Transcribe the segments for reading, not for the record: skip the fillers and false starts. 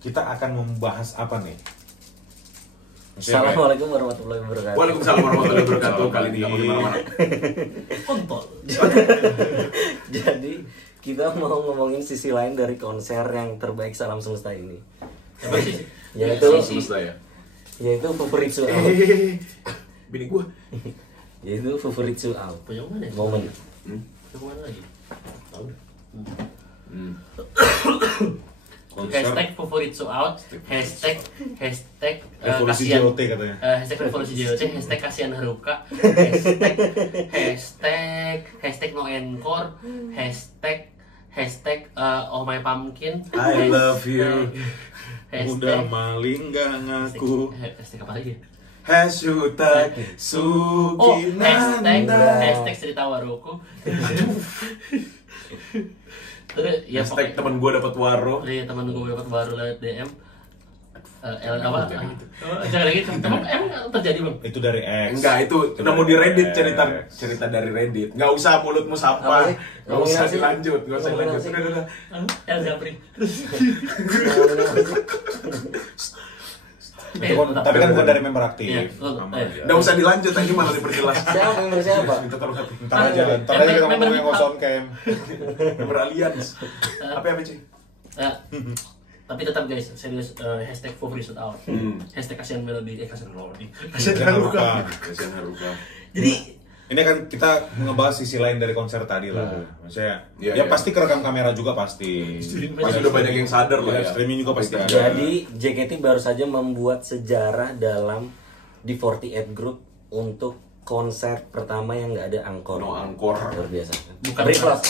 kita akan membahas apa nih? Assalamualaikum warahmatullahi wabarakatuh. Waalaikumsalam warahmatullahi wabarakatuh. Kali ini kamu di mana-mana. Kontol. Jadi kita mau ngomongin sisi lain dari konser yang terbaik Salam Semesta ini. Apa sih? Yaitu Semesta ya. Favoritsu Out. Bini gua. Yaitu Favoritsu Out. Punya mana? Momen. Punya mana lagi? Tahu. Konser Hashtag Favoritsu Out. Hashtag Revolusi kasihan. JOT katanya. Hashtag Revolusi JOT. Hashtag kasihan Haruka. Hashtag No Encore. Hashtag Oh My Pumpkin. I love you. Udah maling gak ngaku. Hashtag apa lagi? Hashtag Oh, Sukinanda. hashtag cerita waruku. Terus ya Hashtag temen gua dapat waro. iya teman gue dapat baru lewat DM. Apa? Jangan gitu. Emang terjadi bang? Itu dari X. Enggak, itu nemu di Reddit X. cerita dari Reddit. Enggak usah mulutmu Apa sapa. sih? Enggak usah Ngomongin apa sih? dilanjut, enggak usah Ngomongin dilanjut. apa sih? Udah. Zapri. Tapi kan bukan dari member aktif. Iya. Enggak usah dilanjut, aja malah diperjelas. Siapa member siapa? Minta tolong hati. Ntar aja kita ngomong yang on cam. Nomor Alliance. Apa sih? Tapi tetap guys, serius hashtag Favoritsu Out. Hashtag kasihan melodi, kasihan melodi. Jangan lupa. Kasihan Haruka. Jadi Ini kan kita ngebahas sisi lain dari konser tadi lah. Maksudnya, Iya, iya. pasti kerekam kamera juga pasti. Pasti udah banyak yang sadar lah ya. Streaming juga pasti ada. Jadi JKT baru saja membuat sejarah dalam di 48 Group untuk konser pertama yang nggak ada angkor. No angkor. Luar biasa. Bukan Beri plus.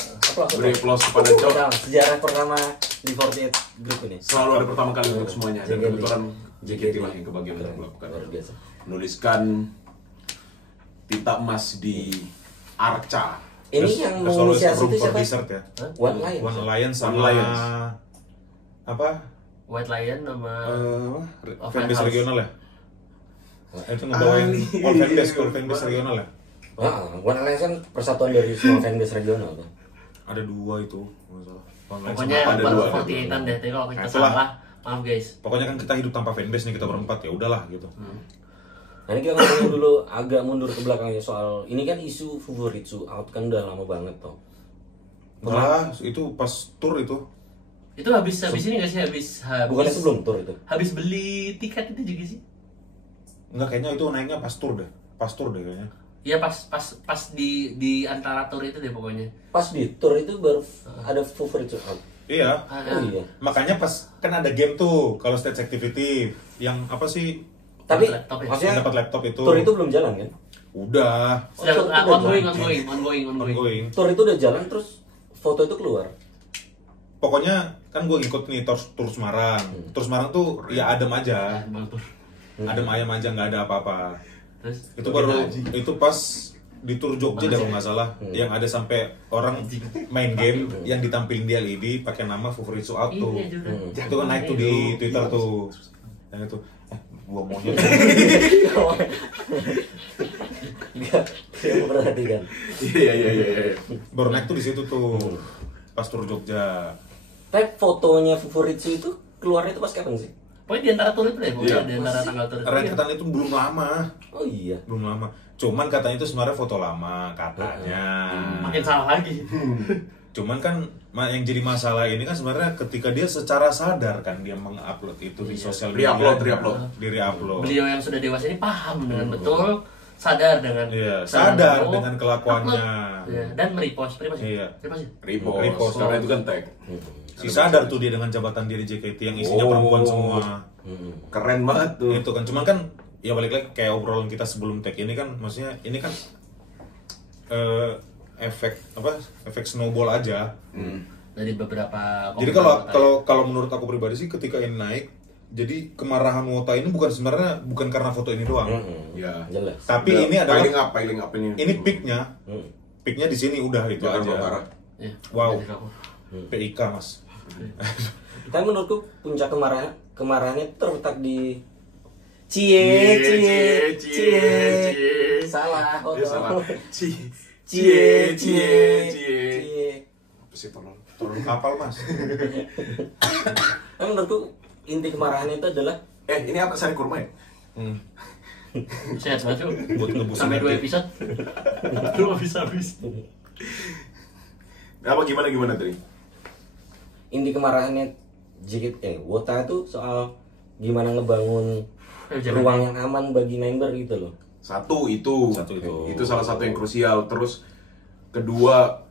Beri plus kepada Cok. Pertama, sejarah pertama di 48 Group ini. Selalu ada pertama kali untuk semuanya. Dan JKT. kebetulan JKT lah yang kebagian untuk melakukan. Luar biasa. Menuliskan tinta emas di Arca. Ini Terus yang There's Always menginisiasi Room itu for siapa? Dessert ya. One Lion. One Lion sama One Lions. apa? White Lion sama Fanbase House. regional ya? Itu ngebawain all fanbase regional ya? One Lion kan persatuan dari semua fanbase regional tuh. Ada dua itu. nggak salah. One Lion pokoknya sama- ada baru dua, 48an deh. Tapi kalau kita Itulah. salah, maaf guys. Pokoknya kan kita hidup tanpa fanbase nih, kita berempat ya udahlah gitu. Nah ini kita ngomongin dulu agak mundur ke belakangnya soal ini kan isu Favoritsu Out kan udah lama banget toh. Nah, itu pas tour itu. Itu habis ini nggak sih habis Bukannya sebelum tour itu? habis beli tiket itu juga sih? Enggak, kayaknya itu naiknya pas tour deh. Pas tour deh kayaknya. Iya pas di antara tour itu deh pokoknya. Pas di tour itu baru ada Favoritsu Out. Iya. Oh iya. Makanya pas kan ada game tuh kalau stage activity yang apa sih? Tapi Laptop ya? maksudnya Dapat laptop itu. tour itu belum jalan kan? Udah. Sedang tour itu udah Ongoing. Tour itu udah jalan terus foto itu keluar. Pokoknya kan gue ikut nih tour Semarang. Tour Semarang tuh ya adem aja. Adem ayam aja, nggak ada apa-apa. Terus Itu baru itu pas di tour Jogja deh kalau nggak salah, yang ada sampai orang main game yang ditampilin di LED pakai nama Favoritsu Out tuh. Iya juga. Itu kan naik tuh di Twitter tuh. Yang itu gua maunya Enggak, dia memperhatikan. Iya. baru naik tuh di situ tuh. Pas tour Jogja. Tapi fotonya Favoritsu itu keluarnya itu pas kapan sih? Pokoknya di antara tour itu deh, pokoknya Iya. di antara tanggal tour itu. Rentetan itu belum lama. Oh iya. Belum lama. Cuman katanya itu sebenarnya foto lama katanya. Makin salah lagi. Cuman kan yang jadi masalah ini kan sebenarnya ketika dia secara sadar kan dia mengupload itu di sosial media. Di-reupload. Beliau yang sudah dewasa ini paham dengan betul, sadar dengan Iya, sadar dengan kelakuannya. upload, ya, dan merepost, Iya. Repost. Karena itu kan tag. Si sadar tuh dia dengan jabatan dia di JKT yang isinya perempuan semua. Keren banget tuh. Itu kan cuman kan ya balik lagi kayak obrolan kita sebelum tag ini kan maksudnya ini kan efek snowball aja. Dari beberapa. Jadi kalau menurut aku pribadi sih ketika ini naik, jadi kemarahan Wota ini bukan karena foto ini doang. Ya. Jelas. Tapi ini adalah piling up ini. ini peaknya. Peaknya di sini udah itu Jakarta aja. Utara. Ya, Wow. dari kamu. PIK mas. Tapi menurutku puncak kemarahannya terletak di cie. Salah. Dia salah. Cie. Apa sih tolong? Terlalu kapal mas. Tapi menurutku inti kemarahannya itu adalah ini apa sari kurma ya? Sehat banget tuh. Buat ngebusin Sampai 2 nanti. episode. Belum bisa habis. Apa gimana tadi? inti kemarahannya Wota itu soal gimana ngebangun ruang yang aman bagi member gitu loh. Satu itu salah satu yang krusial. Terus kedua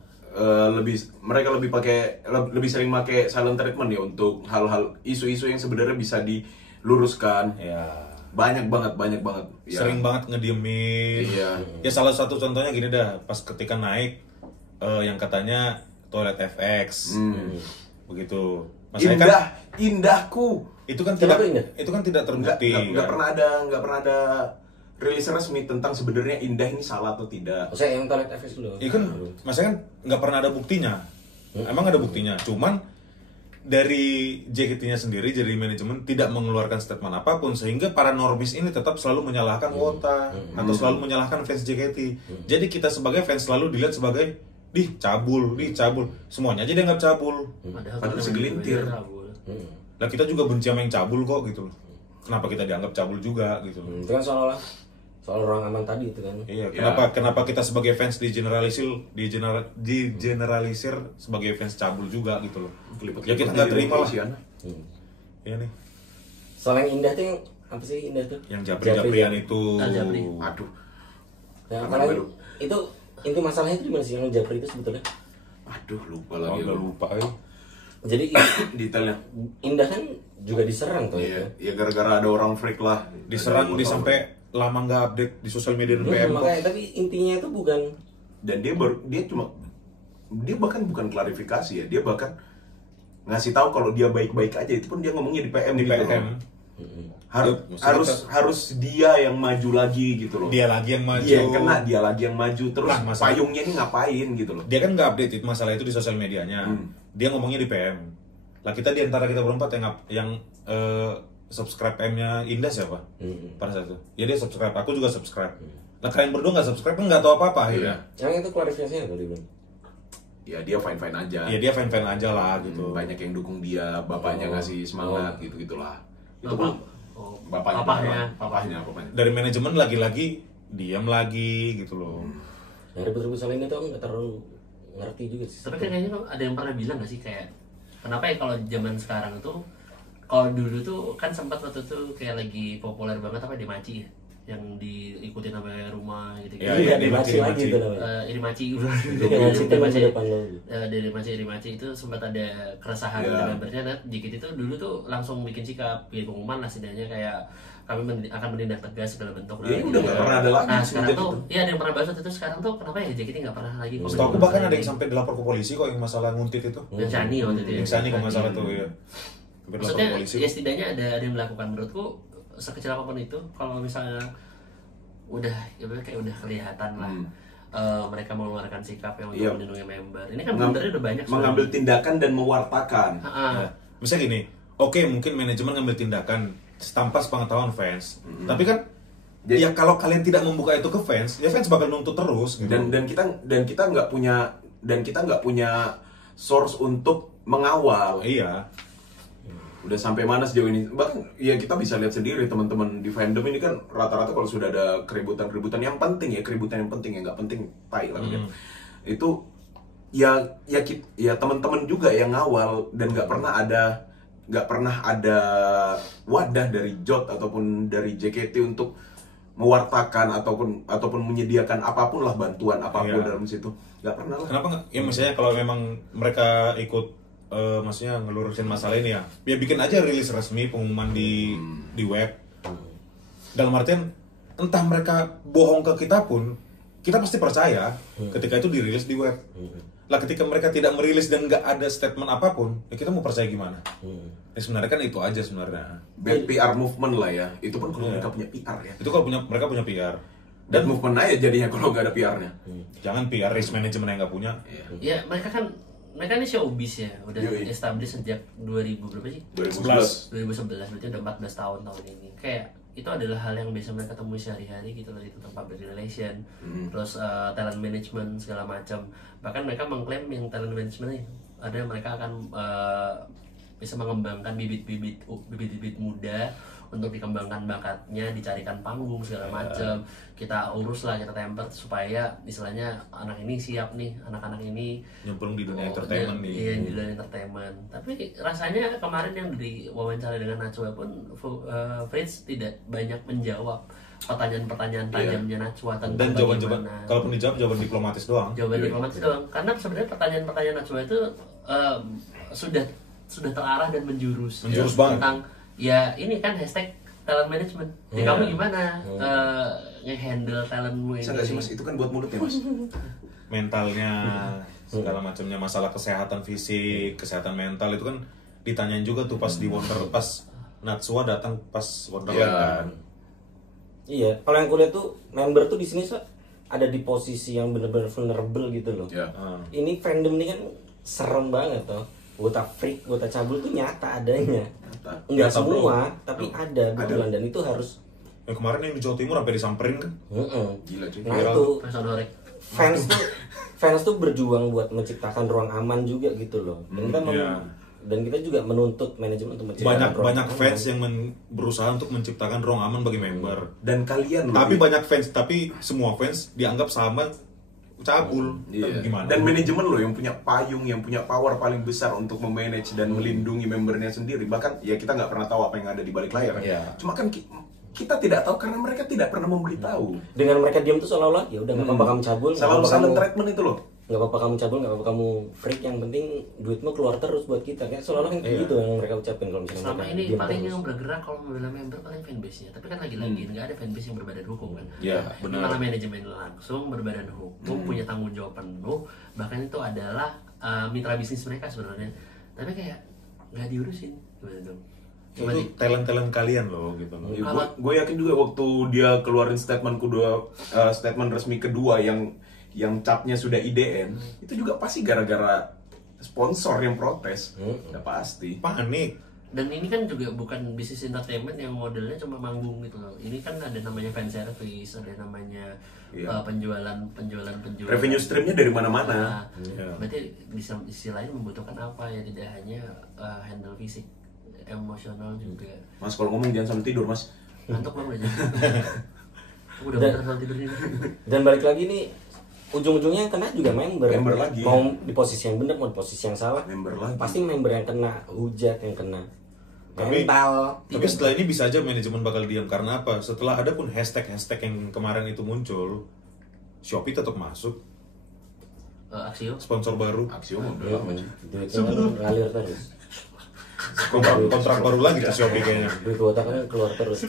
mereka lebih sering pakai silent treatment ya untuk hal-hal isu-isu yang sebenarnya bisa diluruskan. Ya. Banyak banget ya. Sering banget ngediemin. Iya. Ya salah satu contohnya gini dah, pas ketika naik yang katanya toilet FX. Begitu. Masalahnya indahku. Itu kan Kenapa tidak indah? itu kan tidak terbukti. Nggak kan? pernah ada rilis resmi tentang sebenarnya indah ini salah atau tidak. Maksudnya yang toilet FX dulu. Iya kan, maksudnya kan nggak pernah ada buktinya. Emang ada buktinya, cuman dari JKT-nya sendiri, jadi manajemen tidak mengeluarkan statement apapun sehingga para normis ini tetap selalu menyalahkan Wota atau selalu menyalahkan fans JKT. Jadi kita sebagai fans selalu dilihat sebagai cabul. Semuanya aja dianggap cabul. Padahal segelintir. Lah kita juga benci sama yang cabul kok gitu loh. Kenapa kita dianggap cabul juga gitu loh. Itu kan soal ruang aman tadi itu kan. Iya, kenapa kita sebagai fans digeneralisir sebagai fans cabul juga gitu loh. Ya kita nggak terima lah. Iya nih. Soal yang indah tuh yang apa sih indah tuh? Yang Japri-Japrian itu. Japri. Aduh. Nah, apalagi itu inti masalahnya itu di mana sih yang Japri itu sebetulnya? Aduh, lupa Oh, lagi. nggak lupa Jadi Detailnya. indah kan juga diserang tuh Iya, itu. ya gara-gara ada orang freak lah. Diserang Ada sampai lama nggak update di sosial media dan Ya, PM. makanya tapi intinya itu bukan Dan dia bahkan bukan klarifikasi ya, dia bahkan ngasih tahu kalau dia baik-baik aja. Itu pun dia ngomongnya di PM Di gitu PM. loh. Harus dia yang maju lagi gitu loh. Dia lagi yang maju. Dia yang kena, dia lagi yang maju. Terus Lah, masalah- payungnya ini ngapain gitu loh. Dia kan nggak update itu masalah itu di sosial medianya. Dia ngomongnya di PM. Lah kita di antara kita berempat yang subscribe PM-nya Indah siapa? Pada saat itu. Ya dia subscribe, aku juga subscribe. Lah kalian berdua nggak subscribe kan nggak tahu apa-apa akhirnya. yang itu klarifikasinya apa dia bilang? Ya dia fine-fine aja. Ya dia fan-fan aja lah gitu. Banyak yang dukung dia, bapaknya ngasih semangat gitu-gitulah. Itu pun bapaknya. Papahnya. Dari manajemen lagi-lagi diam lagi gitu loh. Nah, ribut-ribut soal ini tuh aku nggak terlalu ngerti juga sih. Tapi kan kayaknya ada yang pernah bilang gak sih kayak kenapa ya kalau zaman sekarang tuh, kalau dulu tuh kan sempat waktu itu kayak lagi populer banget apa Demaci ya, yang diikutin sampai rumah gitu. Ya, Iya, dia dimaci lagi Dimaci. itu namanya. Irimaci Dimaci itu masih depan lo. dari Irimaci itu sempat ada keresahan Iya. dengan membernya. Nah, JKT itu dulu tuh langsung bikin sikap, bikin pengumuman lah setidaknya kayak kami akan menindak tegas segala bentuk. Ya, udah nggak pernah ada lagi Nah sekarang semenjak tuh, itu. iya ada yang pernah bahas waktu itu. Sekarang tuh kenapa ya JKT nggak pernah lagi komen Setahu aku masalah bahkan ada yang ini. sampai dilapor ke polisi kok yang masalah nguntit itu. Dan Shani waktu itu ya. Yang Sani kalau nggak salah tuh ya. Sampai dilapor Maksudnya ke polisi. ya setidaknya ada yang melakukan. Menurutku sekecil apapun itu, kalau misalnya udah kayak udah kelihatan lah mereka mengeluarkan sikap yang untuk Iya. melindungi member. Ini kan sebenarnya udah banyak mengambil tindakan dan mewartakan. Ya. Misalnya gini, oke mungkin manajemen ngambil tindakan tanpa sepengetahuan fans. Tapi kan Jadi- ya kalau kalian tidak membuka itu ke fans, ya fans bakal nuntut terus gitu. Dan kita nggak punya source untuk mengawal. Iya. Udah sampai mana sejauh ini? Bahkan ya kita bisa lihat sendiri teman-teman di fandom ini kan rata-rata kalau sudah ada keributan yang penting ya, keributan yang penting, yang nggak penting tai lah gitu. Itu ya teman-teman juga yang ngawal dan nggak pernah ada wadah dari JOT ataupun dari JKT untuk mewartakan ataupun menyediakan apapun lah, bantuan apapun Iya. dalam situ. Nggak pernah lah. Kenapa nggak? Ya misalnya kalau memang mereka ikut maksudnya ngelurusin masalah ini ya bikin aja rilis resmi pengumuman di web. Dalam artian entah mereka bohong ke kita pun kita pasti percaya ketika itu dirilis di web. Lah ketika mereka tidak merilis dan nggak ada statement apapun, ya kita mau percaya gimana? Ya sebenarnya kan itu aja sebenarnya. Bad PR movement lah ya. Itu pun kalau mereka punya PR ya. Itu kalau mereka punya PR. Dan movement aja jadinya kalau nggak ada PR-nya. Jangan PR risk management yang nggak punya. Ya mereka ini showbiz ya, udah Yoi. established sejak 2000 berapa sih? 2011. 2011, berarti udah 14 tahun ini. Kayak itu adalah hal yang biasa mereka temui sehari-hari gitu loh, di tentang public relation, terus talent management segala macam. Bahkan mereka mengklaim yang talent management nih, ada mereka akan bisa mengembangkan bibit-bibit muda untuk dikembangkan bakatnya, dicarikan panggung segala macam. Kita urus lah, kita temper supaya istilahnya anak ini siap nih, anak-anak ini nyemplung di dunia entertainment nih. Iya, di dunia entertainment. Tapi rasanya kemarin yang diwawancara dengan Najwa pun Fritz tidak banyak menjawab pertanyaan-pertanyaan tajamnya Najwa tentang Dan jawaban-jawaban, bagaimana. kalaupun dijawab jawaban diplomatis doang. Jawaban diplomatis doang. Karena sebenarnya pertanyaan-pertanyaan Najwa itu sudah terarah dan menjurus banget. tentang ya ini kan hashtag talent management. Jadi kamu gimana nge-handle talentmu ini? Bisa nggak sih Mas, itu kan buat mulut ya Mas. Mentalnya, segala macamnya, masalah kesehatan fisik, kesehatan mental itu kan ditanyain juga tuh pas di pas Najwa datang pas Wonderland kan. Iya, kalau yang kuliah tuh member tuh di sini ada di posisi yang benar-benar vulnerable gitu loh. Ya. Ini fandom ini kan serem banget tuh. Wota freak, wota cabul tuh nyata adanya. Enggak Nyata, semua, bro. tapi ada betulan dan itu harus. Yang kemarin yang di Jawa Timur sampai disamperin kan. Gila cuy. Nah itu Person Horek. fans tuh berjuang buat menciptakan ruang aman juga gitu loh. Dan kita iya. dan kita juga menuntut manajemen untuk menciptakan ruang Banyak aman. fans yang berusaha untuk menciptakan ruang aman bagi member. Dan kalian Tapi loh, banyak fans, tapi semua fans dianggap sama cabul. iya. Gimana? Dan manajemen loh yang punya payung, yang punya power paling besar untuk memanage dan melindungi membernya sendiri. Bahkan ya kita nggak pernah tahu apa yang ada di balik layar. Iya. Cuma kan kita tidak tahu karena mereka tidak pernah memberitahu. Dengan mereka diam tuh seolah-olah ya udah nggak apa-apa kamu cabul, nggak Selalu apa-apa silent kamu treatment itu loh. nggak apa-apa kamu cabul, nggak apa-apa kamu freak, yang penting duitmu keluar terus buat kita. Kayak seolah-olah kan gitu yang mereka ucapin kalau misalnya Selama mereka ini diam paling terus. yang bergerak kalau membela member paling fanbase-nya. Tapi kan lagi-lagi nggak ada fanbase yang berbadan hukum kan. Iya, Ini benar. malah manajemen langsung berbadan hukum, punya tanggung jawab penuh. Bahkan itu adalah mitra bisnis mereka sebenarnya. Tapi kayak nggak diurusin gimana dong? Coba Itu talent-talent kalian loh gitu loh. Ya, gue yakin juga waktu dia keluarin statement statement resmi kedua yang capnya sudah IDN, itu juga pasti gara-gara sponsor yang protes. Udah pasti. Panik. Dan ini kan juga bukan bisnis entertainment yang modelnya cuma manggung gitu loh. Ini kan ada namanya fan service, ada namanya penjualan. Revenue streamnya dari mana-mana. Nah, Iya. berarti di sisi lain membutuhkan apa ya, tidak hanya handle fisik, emosional juga. Mas kalau ngomong jangan sampai tidur Mas. Ngantuk banget aja. Udah bener sama tidurnya. Dan balik lagi nih, ujung-ujungnya yang kena juga member. Member lagi. Mau di posisi yang benar, mau di posisi yang salah. Member lagi. Pasti member yang kena, hujat yang kena. Tapi Mental. setelah ini bisa aja manajemen bakal diam karena apa? Setelah ada pun hashtag yang kemarin itu muncul, Shopee tetap masuk Aksio. sponsor baru, Aksio udah lama cuy. Duitnya ngalir terus. kontrak baru lagi ke Shopee kayaknya. Duit wota kan keluar terus.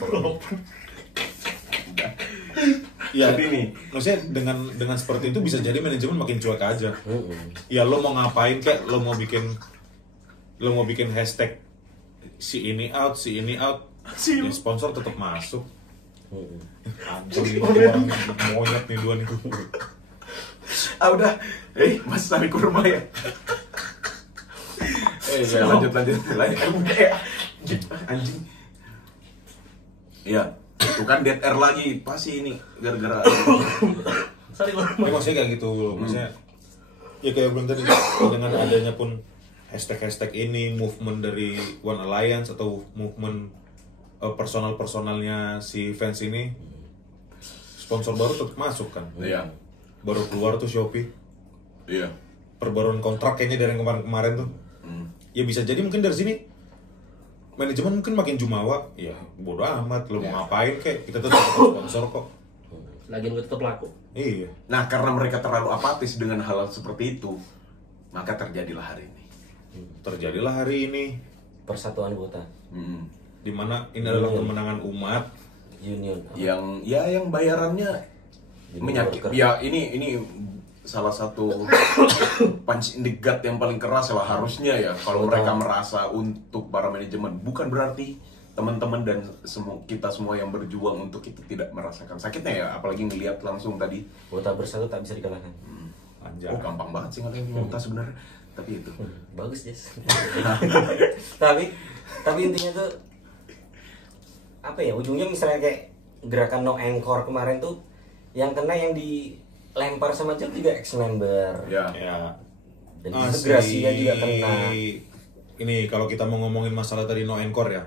Ya, Tapi nih, maksudnya dengan seperti itu bisa jadi manajemen makin cuek aja. Ya lo mau ngapain kek? Lo mau bikin hashtag si ini out. Ya, sponsor tetap masuk. Anjing orang monyet nih dua nih. udah. Mas tarik kurma ya. Lanjut. Udah ya. Anjing. Iya. Itu kan dead air lagi pasti ini gara-gara Sorry Ya, maksudnya kayak gitu loh. Maksudnya ya kayak bilang tadi dengan adanya pun hashtag ini, movement dari One Alliance atau movement personalnya si fans ini, sponsor baru tetap masuk kan. Iya. Baru keluar tuh Shopee, Iya. perbaruan kontrak kayaknya dari yang kemarin tuh. Ya bisa jadi mungkin dari sini manajemen mungkin makin jumawa. Ya bodo amat lo mau ngapain kek, kita tetap sponsor kok. Lagian gue tetap laku. Iya. Nah, karena mereka terlalu apatis dengan hal seperti itu, maka terjadilah hari ini. Terjadilah hari ini Persatuan wota. dimana ini adalah kemenangan umat. Union. Yang bayarannya menyakit. Ya ini salah satu punch in the gut yang paling keras lah harusnya ya kalau mereka merasa untuk para manajemen. Bukan berarti teman-teman dan kita semua yang berjuang untuk itu tidak merasakan sakitnya ya, apalagi ngelihat langsung tadi. Wota bersatu tak bisa dikalahkan. Anjay. Oh, gampang banget sih ngelihat Wota sebenarnya. Tapi itu. Bagus, Jess. tapi intinya tuh apa ya, ujungnya misalnya kayak gerakan no anchor kemarin tuh yang kena yang dilempar sama Jel juga ex member. Ya. Ya. Dan itu Gracia juga kena. ini kalau kita mau ngomongin masalah tadi no encore ya,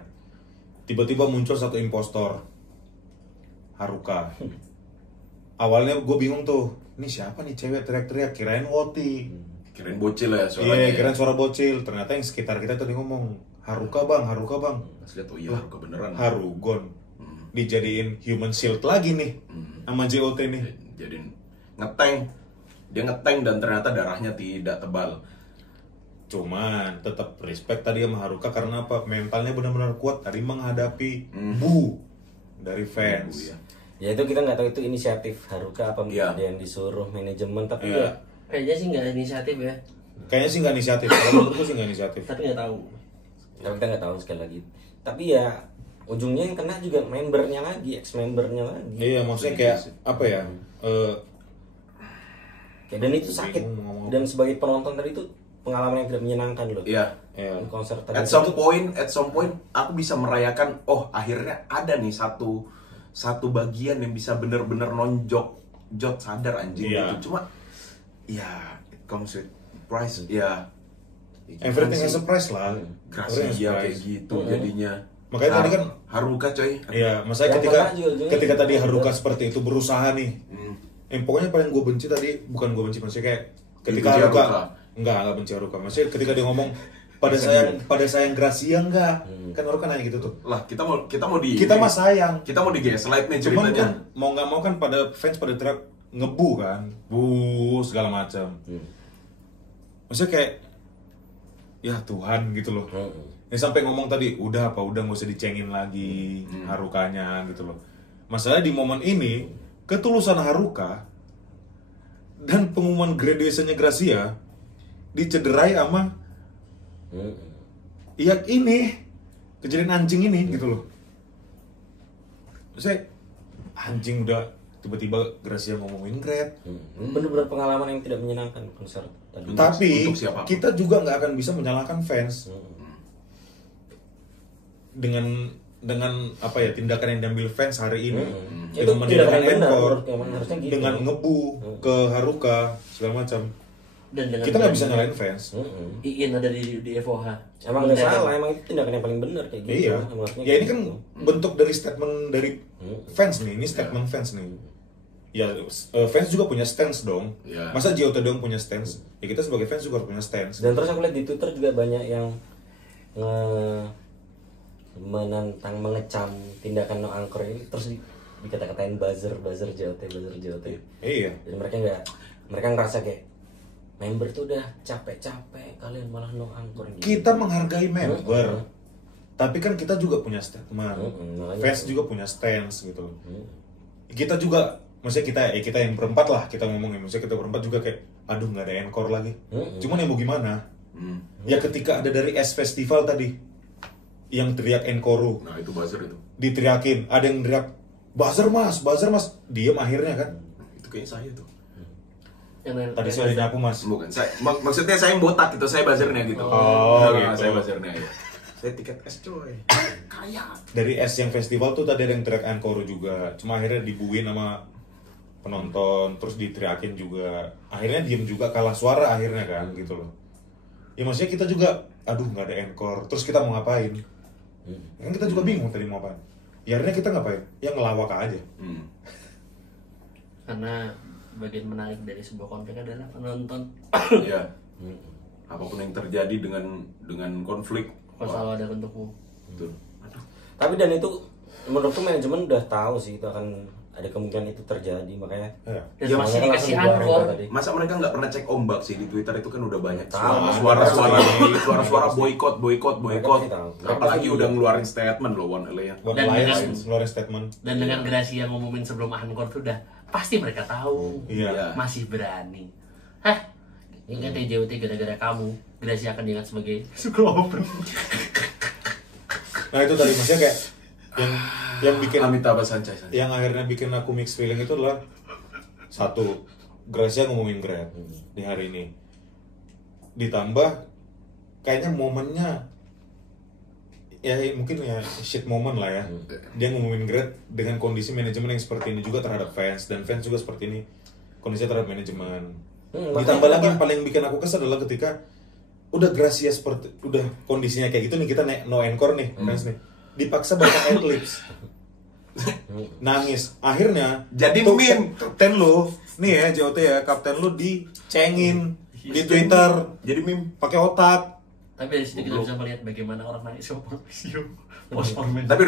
tiba-tiba muncul satu impostor, Haruka. Awalnya gue bingung tuh, ini siapa nih cewek teriak-teriak, kirain Woti. Kirain bocil ya Iya, suaranya. kirain suara bocil. Ternyata yang sekitar kita tadi ngomong, Haruka bang, Haruka bang. Pas lihat, oh iya Haruka beneran. Harugon. Dijadiin human shield lagi nih, sama JOT nih. Jadi ngeteng. Dia ngeteng dan ternyata darahnya tidak tebal. Cuman tetap respect tadi sama Haruka karena apa? Mentalnya benar-benar kuat tadi menghadapi bu dari fans. Ya. Ya itu kita nggak tahu itu inisiatif Haruka apa Iya. ada yang disuruh manajemen, tapi Iya. ya Kayaknya sih nggak inisiatif ya, Kayaknya sih nggak inisiatif. Kalau menurutku sih nggak inisiatif. tapi nggak tahu. tapi kita nggak tahu sekali lagi. Tapi ya ujungnya yang kena juga membernya lagi, ex membernya lagi. Iya, maksudnya kayak apa ya? Kayak, dan itu sakit. Bingung mau ngomong. Dan sebagai penonton tadi itu pengalaman yang tidak menyenangkan loh. Iya. Ya. Di konser tadi. At some point aku bisa merayakan, oh akhirnya ada nih satu bagian yang bisa bener-bener nonjok Jot sadar anjing Iya. gitu. Cuma ya it comes with price ya. Everything has a price lah. Gracia Everything has a kayak price. gitu jadinya. Makanya tadi kan Haruka coy. Iya, maksudnya Yang ketika kena juga ujungnya ketika tadi gitu. Haruka seperti itu berusaha nih. Yang pokoknya paling gue benci tadi bukan gue benci, maksudnya kayak ketika Benci Haruka, Haruka. enggak benci Haruka. Maksudnya ketika dia ngomong pada sayang Gracia enggak. Kan Haruka nanya gitu tuh. Lah kita mau di Kita mah sayang. Kita mau di gaslight nih Cuman ceritanya. kan mau nggak mau kan pada fans pada teriak ngebu kan, bu segala macam. Maksudnya kayak ya Tuhan gitu loh. Ini sampai ngomong tadi udah nggak usah dicengin lagi Harukanya gitu loh. Masalah di momen ini ketulusan Haruka dan pengumuman graduationnya Gracia dicederai sama iya ini kejadian anjing ini gitu loh. Maksudnya anjing udah tiba-tiba Gracia ngomongin grade. Bener-bener pengalaman yang tidak menyenangkan konser tadi. Tapi untuk siapapun. kita juga nggak akan bisa menyalahkan fans dengan apa ya tindakan yang diambil fans hari ini Itu dengan tidak meninggalkan benar, encore, emang harusnya gitu. dengan ngebu ke Haruka segala macam. Dan dengan Kita nggak bisa nyalain fans. Iin ada di FOH. Emang nggak salah, emang itu tindakan yang paling benar kayak gitu. Iya. Emang harusnya Ya ini kayak kan gitu. bentuk dari statement dari fans nih. Ini statement fans nih. Ya fans juga punya stance dong. Iya. Masa JOT dong punya stance? Ya kita sebagai fans juga harus punya stance. Dan terus aku lihat di Twitter juga banyak yang menentang, mengecam tindakan no angkor ini, terus dikata-katain buzzer JOT. Iya. Jadi mereka ngerasa kayak member tuh udah capek-capek, kalian malah no angkor gitu. Kita menghargai member. Tapi kan kita juga punya statement. makanya Fans juga punya stance gitu. Kita juga, maksudnya kita yang berempat lah kita ngomongin. Maksudnya kita berempat juga kayak, aduh nggak ada encore lagi. Cuman ya mau gimana? Ya ketika ada dari S Festival tadi yang teriak encore, Nah itu buzzer itu. diteriakin, ada yang teriak buzzer mas, diem akhirnya kan. Itu kayaknya saya tuh. Tadi saya ada nyapu mas. Bukan saya. Maksudnya saya yang botak gitu, saya buzzernya gitu. Oh, Nah, gitu. Saya buzzernya ya. Saya tiket es coy. Kaya. Dari S yang festival tuh tadi ada yang teriak encore juga. Cuma akhirnya dibuin sama penonton, terus diteriakin juga. Akhirnya diem juga, kalah suara akhirnya kan gitu loh. Ya maksudnya kita juga, aduh nggak ada encore, terus kita mau ngapain? Kan kita juga bingung tadi mau ngapain. Ya akhirnya kita ngapain? Ya ngelawak aja. Karena bagian menarik dari sebuah konflik adalah penonton. Iya. Apapun yang terjadi dengan konflik. Kalau selalu ada bentukmu. Betul. Aduh. Tapi dan itu menurutku manajemen udah tahu sih itu akan ada kemungkinan itu terjadi, makanya Ya. Dan Ya, masih makanya dikasih langsung angkor. dibuarin tadi. Masa mereka nggak pernah cek ombak sih di Twitter itu kan udah banyak Tahu. suara-suara boykot. Mereka pasti tahu. Mereka Apalagi pasti udah ngeluarin statement loh One Alliance. Buat Dan Alliance dengan- ngeluarin statement. Dan dengan Gracia ngumumin sebelum angkor tuh udah pasti mereka tahu. Iya. Masih berani. Hah? Ingat TJOT gara-gara kamu, Gracia akan diingat sebagai Suklopen. Nah itu tadi maksudnya kayak yang bikin Amitabh Bachchan. yang akhirnya bikin aku mixed feeling itu adalah satu, Gracia ngumumin grad di hari ini, ditambah kayaknya momennya ya mungkin ya shit moment lah ya, dia ngumumin grad dengan kondisi manajemen yang seperti ini juga terhadap fans, dan fans juga seperti ini kondisinya terhadap manajemen. Ditambah lagi yang paling bikin aku kesel adalah ketika udah Gracia seperti udah kondisinya kayak gitu nih, kita no encore nih fans nih, dipaksa baca adlibs, nangis, akhirnya Jadi tuh meme. kapten lu nih ya JOT ya, kapten lu dicengin di Twitter Jadi meme. pakai otak. Tapi dari sini kita bisa melihat bagaimana orang nangis sama Porphyrio post-mortem. Tapi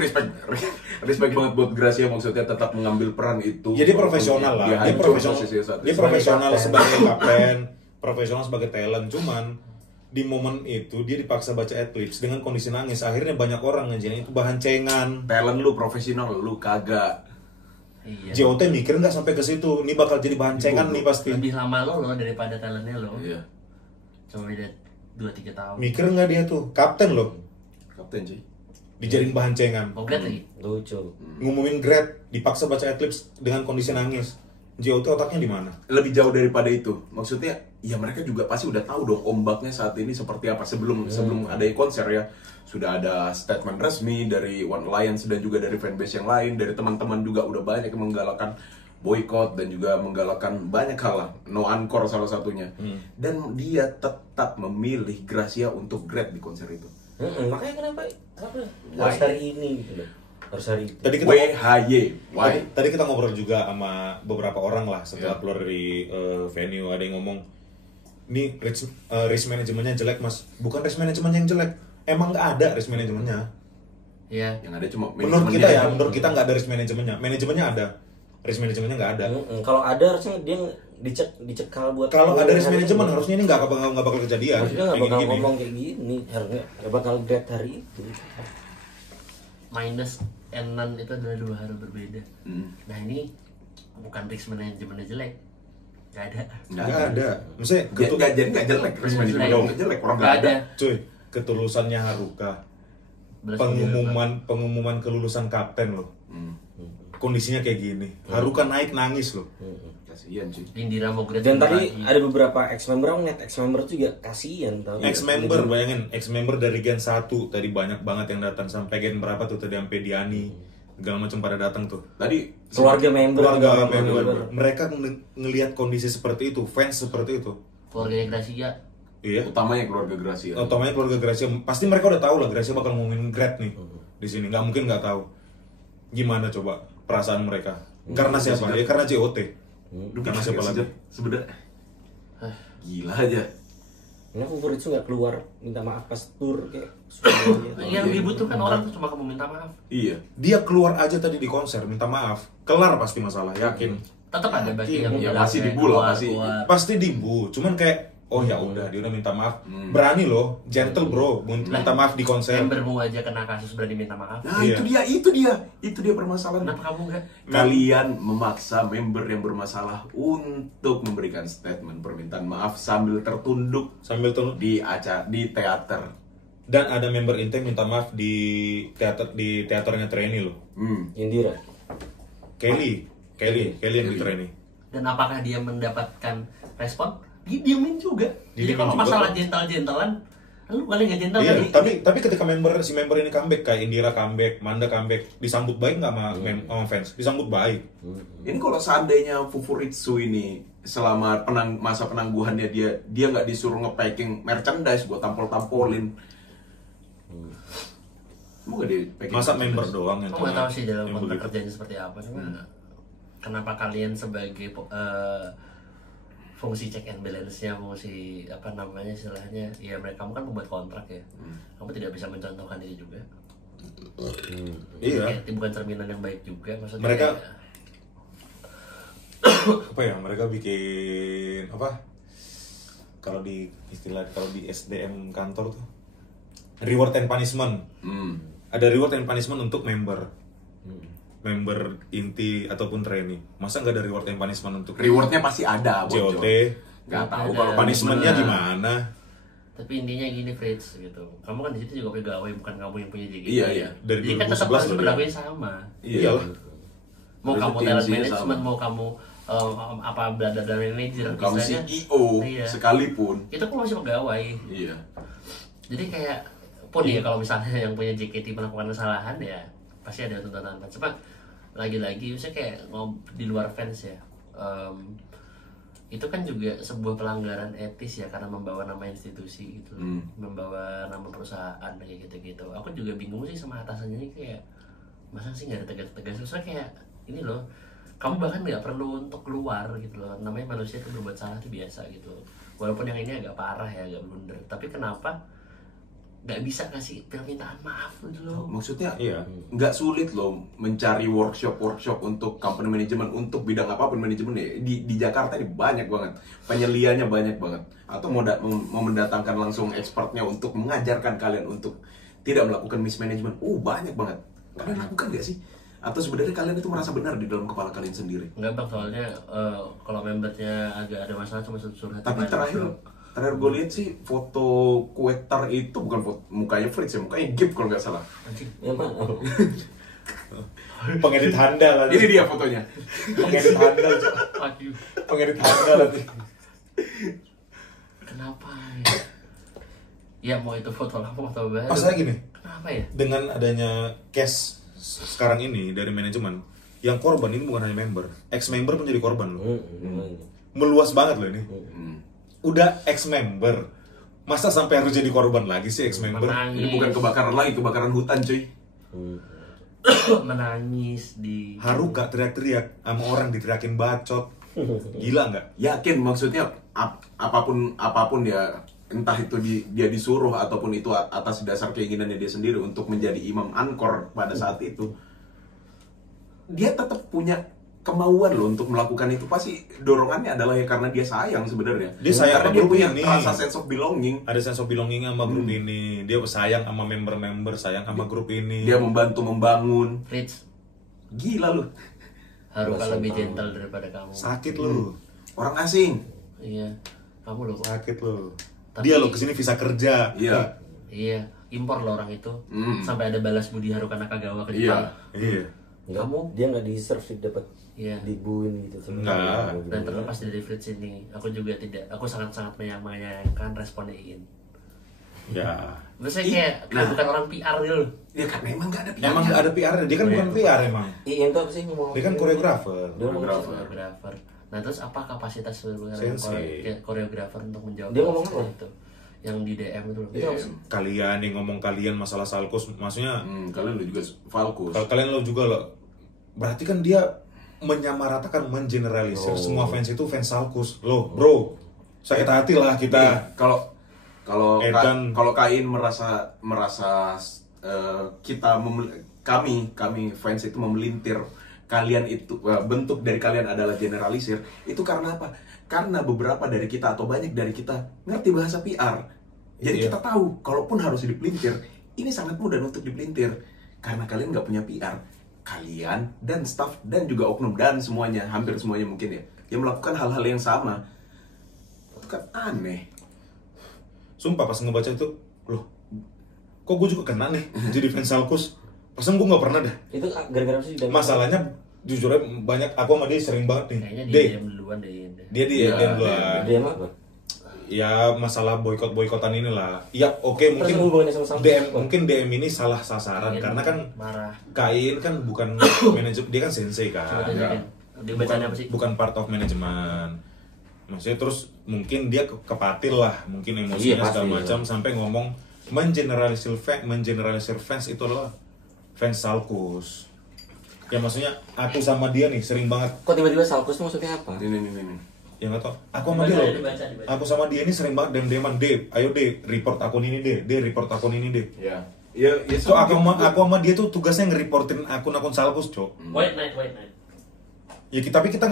respect banget buat Gracia, maksudnya tetap mengambil peran itu. Jadi profesional lah, dia hancur profesional, posisinya saat dia itu. profesional sebagai kapten, profesional sebagai talent. Cuman di momen itu dia dipaksa baca adlibs dengan kondisi nangis. Akhirnya banyak orang ngejadiin itu bahan cengan. Talent lu profesional, lu kagak. Iya. JOT mikir nggak sampai ke situ, ini bakal jadi bahan cengan nih pasti. Lebih lama lo daripada talentnya lo. Iya. Cuma beda 2-3 tahun. Mikir nggak dia tuh, kapten loh, Kapten sih. dijadiin bahan cengan. Mau grade lagi? Lucu. Ngumumin grade, dipaksa baca adlibs dengan kondisi nangis. JOT otaknya di mana? Lebih jauh daripada itu. Maksudnya, ya mereka juga pasti udah tahu dong ombaknya saat ini seperti apa sebelum ada konser ya. Sudah ada statement resmi dari One Alliance dan juga dari fanbase yang lain, dari teman-teman juga udah banyak yang menggalakkan boykot dan juga menggalakkan banyak hal lah. No encore salah satunya. Dan dia tetap memilih Gracia untuk grade di konser itu. Makanya kenapa harus hari ini gitu loh. Harus hari itu. Tadi kita WHY. Why? tadi kita ngobrol juga sama beberapa orang lah setelah keluar dari venue. Ada yang ngomong, ini risk manajemennya jelek mas. Bukan risk manajemennya yang jelek, emang nggak ada risk manajemennya. Iya. Yang ada cuma Menurut kita manajemennya. ya, menurut kita nggak ada risk manajemennya. Manajemennya ada, risk manajemennya nggak ada. Kalau ada harusnya dia dicekal buat. Kalau ada risk hari manajemen ini. harusnya ini nggak bakal kejadian. Harusnya nggak Kayak bakal gini-gini. ngomong kayak gini. Harusnya nggak bakal grade hari itu. Minus and none itu adalah dua hal berbeda. Hmm. Nah ini bukan risk manajemennya jelek, nggak ada. Nggak ada. Maksudnya Nggak jelek. Risk manajemen dong, nggak jelek. Orang Nggak nggak ada. cuy, ketulusannya Haruka. Belas Pengumuman kelulusan kapten loh. Kondisinya kayak gini. Haruka naik nangis loh. Kasihan cuy. Indira mau grade Dan tadi lagi. ada beberapa ex member, aku ngeliat ex member juga kasihan tau. Ex-member, bayangin, ex-member dari Gen 1 tadi banyak banget yang datang. Sampai Gen berapa tuh tadi, sampai Diani segala macam pada datang tuh. Tadi Keluarga member. Keluarga juga, member. Mereka ngelihat kondisi seperti itu, fans seperti itu. keluarganya Gracia. Iya. utamanya keluarga Gracia. Utamanya keluarga Gracia, pasti mereka udah tahu lah Gracia bakal ngomongin grade nih di sini. Nggak mungkin nggak tahu. Gimana coba perasaan mereka? Karena siapa? Ya karena JOT. Karena siapa lagi? Sebenarnya gila aja. Nah, favorit tuh nggak keluar minta maaf pas tour kayak semuanya. Yang dibutuhkan orang tuh cuma kamu minta maaf. Iya. Dia keluar aja tadi di konser minta maaf, kelar pasti masalah, yakin. Tetap ada bagi yang Iya, bilang masih kayak dibu lah, keluar, masih. keluar. Pasti dibu, cuman kayak oh ya udah dia udah minta maaf, berani loh, gentle bro, minta maaf di konser. Membermu aja kena kasus berani minta maaf. Nah, Iya. itu dia permasalahan. Kenapa kamu enggak? Kalian memaksa member yang bermasalah untuk memberikan statement permintaan maaf sambil tertunduk Sambil tuh, di teater. dan ada member Inte minta maaf di teaternya Trainee loh. Indira. Kelly yang di Trainee. Dan apakah dia mendapatkan respon? Dia diemin juga. Jadi Didiemin kalau juga. masalah gentle-gentelan, lu paling nggak gentle Iya, kali. tapi ketika si member ini comeback, kayak Indira comeback, Manda comeback, disambut baik nggak sama fans? Disambut baik. Ini kalau seandainya Fufuritsu ini selama masa penangguhannya dia nggak disuruh nge-packing merchandise buat tampol-tampolin. Mau nggak di-packing Masa merchandise? member doang yang Aku nggak tahu sih dalam yang kontrak begitu. kerjanya seperti apa. Cuma kenapa kalian sebagai fungsi check and balance-nya, fungsi apa namanya istilahnya, ya mereka kamu kan membuat kontrak ya. Kamu tidak bisa mencontohkan itu juga. Iya. Kayak bukan cerminan yang baik juga maksudnya. Mereka- kayak- Apa ya, mereka bikin apa, kalau di SDM kantor tuh reward and punishment. Ada reward and punishment untuk member inti ataupun trainee. Masa nggak ada reward and punishment untuk Rewardnya pasti ada, JOT? Nggak tahu Ada. kalau Punishmentnya Bener. gimana? Tapi intinya gini Fritz gitu. Kamu kan di situ juga pegawai, bukan kamu yang punya JKT. Iya, iya. Dari Jadi kan tetap 2011 harus loh berlakuin sama. Iyalah. Mau Harus kamu tim talent sih management, sama. mau kamu apa bla bla bla manager, kamu istilahnya. CEO Iya. sekalipun. Itu kan masih pegawai. Iya. Jadi kayak pun ya kalau misalnya yang punya JKT melakukan kesalahan ya pasti ada tuntutan fans. Cuma lagi-lagi saya kayak mau di luar fans ya. itu kan juga sebuah pelanggaran etis ya, karena membawa nama institusi gitu, membawa nama perusahaan kayak gitu-gitu. Aku juga bingung sih sama atasannya ini, kayak masa sih nggak ada tegas-tegas, terus kayak ini loh, kamu bahkan nggak perlu untuk keluar gitu loh, namanya manusia itu berbuat salah itu biasa gitu, walaupun yang ini agak parah ya, agak blunder, tapi kenapa nggak bisa kasih permintaan maaf gitu loh. Maksudnya Iya. nggak sulit loh mencari workshop untuk company management, untuk bidang apapun manajemen ya. Di Jakarta ini banyak banget, penyelianya banyak banget. Atau mau mendatangkan langsung expertnya untuk mengajarkan kalian untuk tidak melakukan mismanagement. Banyak banget. Kalian lakukan nggak sih? Atau sebenarnya kalian itu merasa benar di dalam kepala kalian sendiri? Enggak bang, soalnya kalau membernya agak ada masalah cuma suruh Tapi terakhir gue lihat sih foto kuetar itu bukan foto mukanya Fritz ya, mukanya Gip kalau nggak salah. Ya mana? Pengedit handal. Ini dia fotonya. Pengedit handal. Waduh, Pengedit handal nanti. kenapa ya? Ya mau itu foto lama foto baru. Masalah gini, Kenapa ya? dengan adanya case sekarang ini dari manajemen, yang korban ini bukan hanya member, ex-member pun jadi korban loh. Meluas banget loh ini. Udah ex-member, masa sampai harus jadi korban lagi sih ex-member? Ini bukan kebakaran lagi, kebakaran hutan cuy. Menangis di Haru gak teriak-teriak sama orang diteriakin bacot? Gila nggak? Yakin maksudnya apapun dia, entah itu dia disuruh ataupun itu atas dasar keinginannya dia sendiri untuk menjadi imam ankor pada saat itu, dia tetap punya kemauan loh untuk melakukan itu. Pasti dorongannya adalah ya karena dia sayang sebenarnya. Dia sayang karena sama dia grup punya ini. rasa sense of belonging. Ada sense of belonging sama grup ini. Dia sayang sama member-member, sayang sama grup ini. Dia membantu membangun. Fritz. Gila loh. Haruka lebih gentle daripada kamu. Sakit lu. Orang asing. Iya, kamu loh. Sakit lu. Tapi- Dia lo kesini visa kerja. Iya. Iya, impor loh orang itu. Sampai ada balas budi Haruka Nakagawa ke Iya. Jepang. Iya. Kamu? Dia nggak deserve sih dapat Iya. dibuin gitu. Enggak. Dan terlepas dari Fritz ini, aku juga tidak, aku sangat-sangat menyayangkan responnya Iin. Ya. Maksudnya kayak bukan orang PR gitu loh. Ya karena emang gak ada pilihan. Emang gak ada PR, dia kan bukan PR emang. Iin tuh apa sih ngomong? Dia kan koreografer. Dia ngomong apa? Koreografer. Nah terus apa kapasitas sebenarnya Sensei. koreografer untuk menjawab Dia ngomong hal apa? itu? Yang di DM itu loh. Itu apa sih? Kalian yang ngomong kalian masalah Salkus, maksudnya Kalian lo juga Falkus. kalau kalian lo juga lo, berarti kan dia menyamaratakan, mengeneralisir semua fans itu fans Salkus. Lo, bro, sakit hati lah kita. Kalau Edan. kalau Kain merasa kita kami fans itu memelintir kalian itu, bentuk dari kalian adalah generalisir, itu karena apa? Karena beberapa dari kita atau banyak dari kita ngerti bahasa PR. Jadi Iya. kita tahu kalaupun harus dipelintir, ini sangat mudah untuk dipelintir karena kalian nggak punya PR. Kalian dan staff dan juga oknum dan semuanya, hampir semuanya mungkin ya, yang melakukan hal-hal yang sama. Itu kan aneh. Sumpah pas ngebaca itu, loh, kok gue juga kena nih jadi fans Salkus. Pasan gue nggak pernah dah. Itu gara-gara apa sih? Masalahnya jujur aja banyak, aku sama dia sering banget nih. Kayaknya di Deh, DM duluan deh. Iin. dia di Iya, DM duluan. dia apa? Ya masalah boykot-boykotan inilah. Ya oke, Terus mungkin hubungannya sama Salkus DM apa? mungkin DM ini salah sasaran Iin karena kan marah. Kain kan bukan manajer, dia kan sensei Coba kan. tanya, Iin. Dia bacanya apa sih? Bukan part of manajemen. Maksudnya terus mungkin dia kepatil lah, mungkin Iya, emosinya pasti, segala iya. macam sampai ngomong mengeneralisir fans itu adalah fans Salkus. Ya maksudnya aku sama dia nih sering banget, Kok tiba-tiba Salkus tuh maksudnya apa? Ini. ya nggak tau. Aku sama dia loh. Dibaca. Aku sama dia ini sering banget dem-deman, "Deh, ayo deh report akun ini deh, report akun ini deh." Ya. Ya So aku sama dia tuh tugasnya nge-reportin akun-akun Salkus, Cok. White night. Ya tapi kita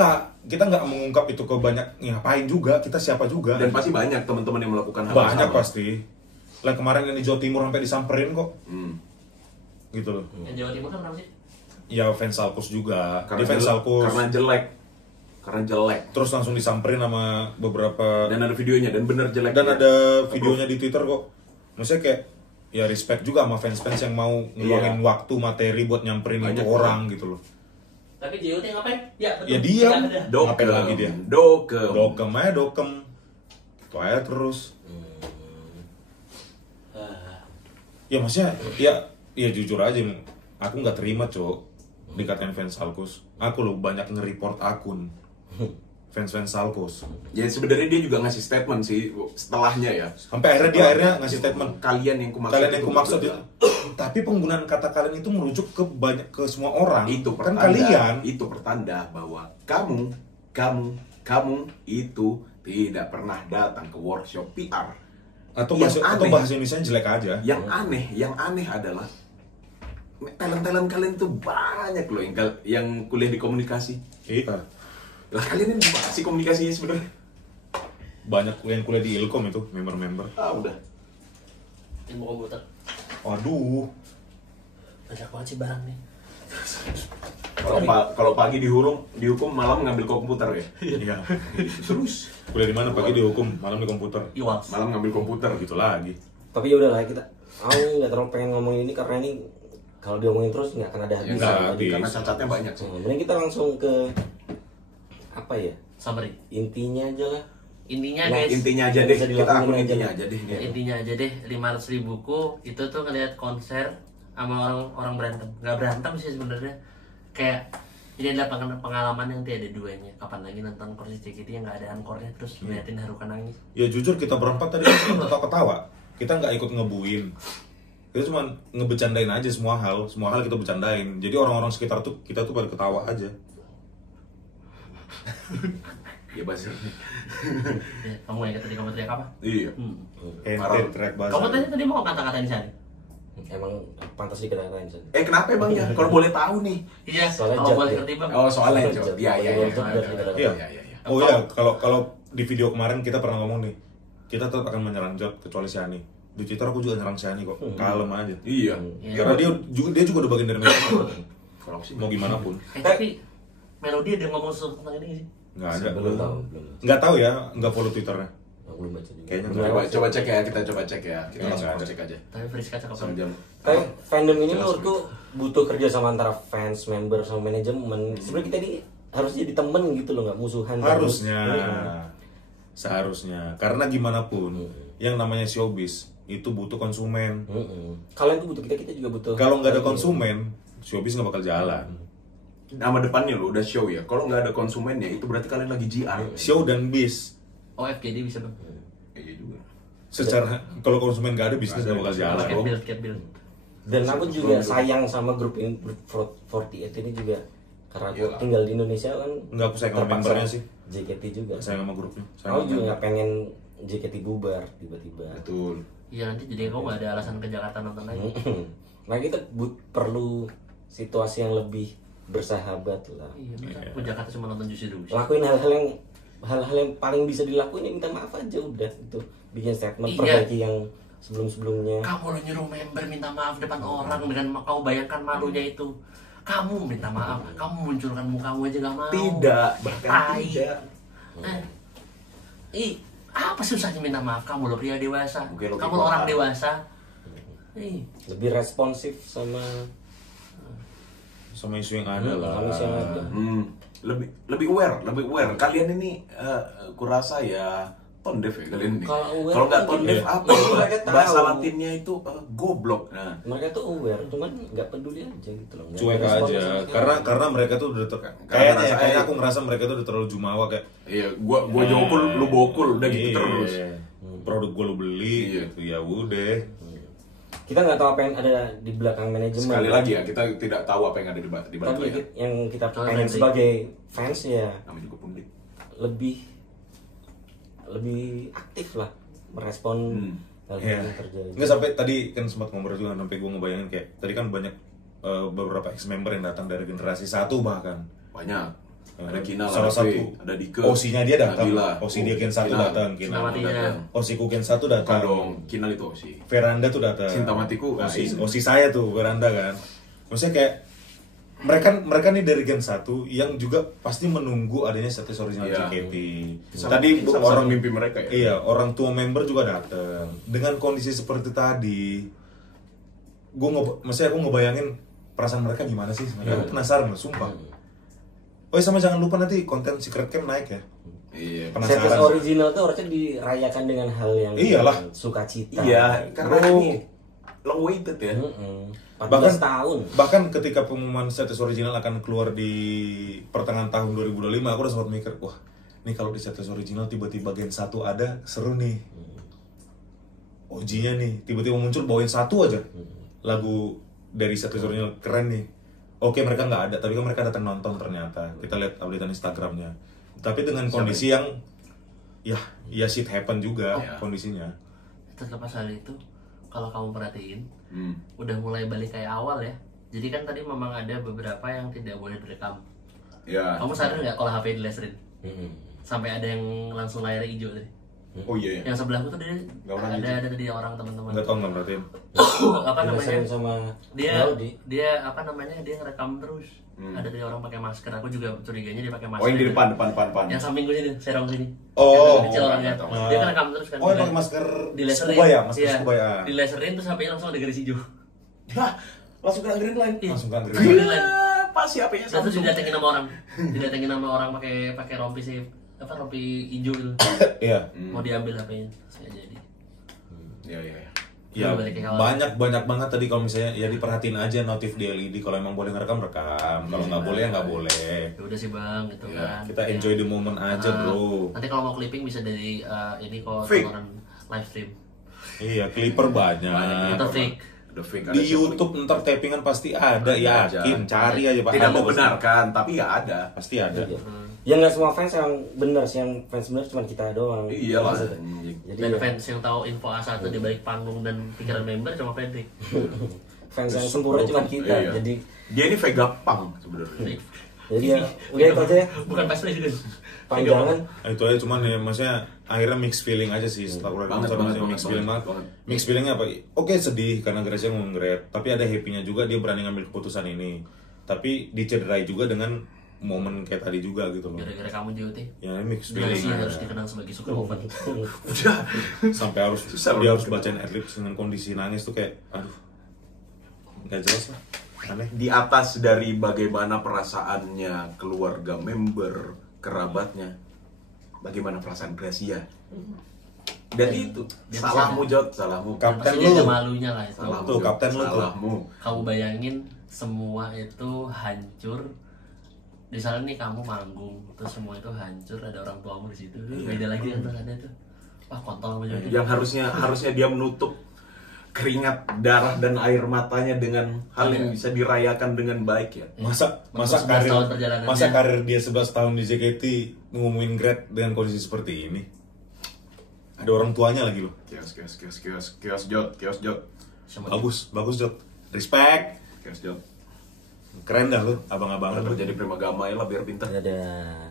nggak mengungkap itu ke banyak, ngapain juga, kita siapa juga. Dan pasti banyak teman-teman yang melakukan hal Banyak yang sama. pasti. Lah kemarin yang di Jawa Timur sampai disamperin kok. Gitu loh. Yang Jawa Timur kan kenapa sih? Ya fans Salkus juga. Dia fans jelek. Salkus. Karena jelek. Terus langsung disamperin sama beberapa, Dan ada videonya dan bener jelek. dan ada videonya di Twitter kok. Maksudnya kayak ya respect juga sama fans-fans yang mau ngeluangin Iya. waktu materi buat nyamperin Banyak itu orang gitu loh. Tapi JOT ngapain? Ya betul. Ya diam. Nggak ada. Ngapain lagi dia? Dokem. Dokem. Itu aja terus. Ya maksudnya ya jujur aja, aku nggak terima, Cok, dikatain fans Salkus. Aku loh banyak nge-report akun fans Salkos. Ya sebenarnya dia juga ngasih statement sih setelahnya ya. Sampai akhirnya dia ngasih statement, Kalian yang kumaksud ya. Tapi penggunaan kata kalian itu merujuk ke semua orang. Itu kan pertanda, kalian. itu pertanda bahwa kamu itu tidak pernah datang ke workshop PR. Atau Yang bahasa Indonesia jelek aja. Yang aneh adalah talent kalian tuh banyak loh yang kuliah di komunikasi. Iya. Lah kalian ini gimana sih komunikasinya sebenarnya? Banyak yang kuliah di Ilkom itu, member-member. Udah. Ilmu komputer. Waduh. Banyak banget sih barang nih. Kalau pagi dihukum malam ngambil komputer ya. Iya. Terus Kuliah di mana? Pagi dihukum, malam di komputer. Iwals. malam ngambil komputer Gitu lagi. Tapi ya udahlah, kita nggak terlalu pengen ngomongin ini karena ini kalau diomongin terus nggak akan ada habisnya. nggak habis. karena cacatnya banyak sih. Mending kita langsung ke apa ya? Summary. Intinya aja lah. Intinya Nah, guys, Intinya aja Yang deh, bisa kita dilakuin akun aja. intinya aja deh. intinya aja deh 500.000 itu tuh ngeliat konser sama orang berantem. Nggak berantem sih sebenarnya. Kayak ini adalah pengalaman yang tiada duanya. Kapan lagi nonton konser JKT yang nggak ada encore-nya terus ngeliatin Haruka nangis. Ya jujur kita berempat tadi kan cuma ketawa-ketawa. Kita nggak ikut ngebuin. Kita cuma ngebecandain aja semua hal kita bercandain. Jadi orang-orang sekitar tuh kita tuh pada ketawa aja. Ya bahasa. Ya, kamu yang tadi kamu teriak apa? Iya. Ente track bahasa. Kamu tadi mau kata-kata di sana? Emang pantas dikatakan San. Kenapa emang ya? Kalau boleh tahu nih. Iya, Soalnya kalau Jat, boleh ya. ngerti bang. Oh soalnya Soalnya Jod. Jod. Iya. Iya. Iya. Oh iya, kalau di video kemarin kita pernah ngomong nih, kita tetap akan menyerang Jod kecuali Shani. Di Twitter aku juga nyerang Shani kok, kalem aja. Iya. Karena dia juga udah bagian dari mereka. Kalau sih Mau gimana pun. Tapi Melody ada ngomong sesuatu tentang ini sih? Nggak ada. Belum tahu. Nggak tahu ya, nggak follow Twitternya. Aku belum baca juga. Kayaknya Belum nggak. lewat. coba cek ya, kita coba cek ya. Kita Iya, langsung nggak ada. cek aja. Tapi Friska cakep Sama banget. jam. Tapi fandom ini menurutku butuh kerja sama antara fans, member, sama manajemen. Sebenarnya kita ini harus jadi temen gitu loh, nggak musuhan. Harusnya. Terus. Seharusnya. Karena gimana pun, yang namanya showbiz itu butuh konsumen. Kalian tuh butuh kita juga butuh. Kalau nggak ada konsumen, showbiz nggak bakal jalan. Nama depannya lo udah show ya. Kalau nggak ada konsumennya itu berarti kalian lagi GR. Show dan bis. Oh FGD bisa bang. Iya juga. Secara kalau konsumen nggak ada bisnis nggak bakal jalan. Cat build. Dan aku juga sayang sama grup ini, grup 48 ini juga karena aku Iyalah. tinggal di Indonesia kan. Nggak aku sayang sama terpaksa membernya sih. JKT juga. Sayang sama grupnya. Sayang Aku sama juga member. nggak pengen JKT bubar tiba-tiba. Betul. Iya nanti jadi kamu nggak ada alasan ke Jakarta nonton lagi. Nah kita perlu situasi yang lebih bersahabat lah. Iya, masa ke Jakarta cuma nonton Juicy Lucy. Lakuin hal-hal yang paling bisa dilakuin ya minta maaf aja udah itu. Bikin statement Iya. perbaiki yang sebelum-sebelumnya. Kamu lo nyuruh member minta maaf depan orang dengan kamu bayangkan malunya itu. Kamu minta maaf, kamu munculkan mukamu aja nggak mau. Tidak, bahkan Tai. tidak. Apa susahnya minta maaf? Kamu lo pria dewasa, Oke, lo kamu kayak lo orang apa? dewasa. Lebih responsif sama Sama isu yang ada lah. sama isu yang ada. Lebih aware. Kalian ini kurasa ya tone deaf ya kalian ini. Kalau aware Kalau nggak kan tone gini, deaf apa? mereka tahu. Bahasa Latinnya itu goblok. Nah, Mereka tuh aware, cuman nggak peduli aja gitu loh. Nggak Cuek ada respon aja. sama sekali. Karena mereka tuh udah kayaknya aku ngerasa mereka tuh udah terlalu jumawa kayak. iya, gua jokul, lu bokul, udah gitu Iya. terus. Produk gue lu beli Iya. gitu ya udah. Kita nggak tahu apa yang ada di belakang manajemen. Sekali lagi ya, kita tidak tahu apa yang ada di Tapi batu ya. yang kita Soalnya pengen nanti- sebagai fans ya Namanya juga pundit. lebih aktif lah merespon hal-hal Iya. yang terjadi. Nggak sampai tadi kan sempat ngobrol juga sampai gue ngebayangin kayak tadi kan banyak beberapa ex member yang datang dari generasi 1 bahkan. Banyak. Ada Kina, Salah ada satu ada Dike. Osinya dia datang. Nabila. Osi dia Gen 1 Kinal. datang, Kinal. Kinal. Datang. Osiku Gen 1 Bukan datang. dong, Kinal itu Osi. Veranda tuh datang. Cinta Matiku, Osi saya tuh Veranda kan. Maksudnya kayak mereka nih dari Gen 1 yang juga pasti menunggu adanya status original Iya. JKT. Sama- Tadi salah satu orang mimpi mereka ya. Iya, orang tua member juga datang. Dengan kondisi seperti tadi, maksudnya aku ngebayangin perasaan mereka gimana sih sebenarnya. Aku penasaran loh, sumpah. Oh sama jangan lupa nanti konten Secret Camp naik ya. Iya. Setlist Penasaran. original tuh harusnya dirayakan dengan hal yang Iyalah. sukacita. Iya, karena Bro. ini long waited ya. 14 tahun. Bahkan ketika pengumuman status original akan keluar di pertengahan tahun 2025, aku udah sempat mikir, wah nih kalau di setlist original tiba-tiba Gen 1 ada, seru nih. OG-nya nih, tiba-tiba muncul bawain satu aja lagu dari setlist original, keren nih. Oke, mereka nggak ada, tapi kan mereka datang nonton ternyata. Kita lihat updatean Instagramnya. Tapi dengan kondisi yang ya shit happen juga kondisinya. Terlepas hal itu, kalau kamu perhatiin, udah mulai balik kayak awal ya. Jadi kan tadi memang ada beberapa yang tidak boleh direkam. Ya. Kamu sadar nggak kalau HP dilaserin? Sampai ada yang langsung layarnya hijau tadi. Oh iya. Yang sebelahku tuh dia Nggak pernah ada tadi orang teman-teman. Nggak tahu nggak perhatiin. Apa namanya? Dirasain sama dia apa namanya? Dia ngerekam terus. Ada dari orang pakai masker. Aku juga curiganya dia pakai masker. Oh yang di depan. Yang samping gue sini, serong sini. Oh. Yang kecil orangnya. Dia kan rekam terus kan. Oh, yang pakai masker dilaserin. scuba ya, masker Iya. scuba ya. Dilaserin terus HP-nya langsung ada garis hijau. Hah, langsung kena green line. Langsung kan Green line. Pas si HP-nya Terus Samsung. didatengin sama orang. Didatengin sama orang pakai rompi sih. Apa rompi hijau itu. Iya. Mau diambil HP-nya. Saya jadi. Iya. Ya, Balik ke awal. banyak banget tadi kalau misalnya ya diperhatiin aja notif di LED, kalau emang boleh ngerekam rekam, kalau nggak boleh ya nggak boleh. Ya udah sih bang, gitu kan. Kita enjoy the moment aja, bro. Nanti kalau mau clipping bisa dari ini kok Fake. tontonan live stream. Iya, clipper banyak. Atau fake. Udah fake Di YouTube ntar tappingan pasti ada, yakin. Cari aja Pak. Tidak Ada membenarkan, tapi ya ada. pasti ada. Ya nggak semua fans yang bener sih, yang fans bener cuma kita doang. Iyalah. Jadi Dan ya, fans yang tahu info A1 di balik panggung dan pikiran member cuma Fredrik. fans yang sempurna cuma kita. Iya. Jadi Dia ini Vega Pang sebenarnya. ya udah itu aja ya. Bukan pas presiden. Panjangan. Nah, itu aja cuman ya maksudnya akhirnya mix feeling aja sih setelah udah Banget, nonton, banget, maksudnya mix banget, feeling banget, banget. banget. Mix feelingnya apa? Oke, sedih karena Gracia nge-grab, tapi ada happy-nya juga dia berani ngambil keputusan ini. Tapi dicederai juga dengan momen kayak tadi juga gitu loh. Gara-gara kamu JOT. Ya mix Gracie feeling harus dikenal sebagai super woman. Udah. sampai harus Susah dia loh. harus bacain adlibs dengan kondisi nangis tuh kayak aduh nggak jelas lah, aneh. Di atas dari bagaimana perasaannya keluarga member, kerabatnya, bagaimana perasaan Gracia. Dan itu salahmu Jod, salahmu. Kapten Pasti dia ada lu. malunya lah itu. Salahmu, Tuh, Jod. kapten lu tuh. Salahmu. Kamu bayangin semua itu hancur. Misalnya nih kamu manggung, terus semua itu hancur, ada orang tuamu di situ. Beda lagi kan rasanya tuh. Wah, kontol sama Jody. Yang harusnya dia menutup keringat, darah dan air matanya dengan hal yang bisa dirayakan dengan baik ya. Masa 11 karir tahun perjalanannya. masa karir dia 11 tahun di JKT ngumumin grade dengan kondisi seperti ini. Ada orang tuanya lagi loh. Kios Jod. Bagus Jok. Respect. Kios Jod. Keren dah lu, abang-abangan Kalau lu. jadi prima gama ya lah biar pintar. Dadah.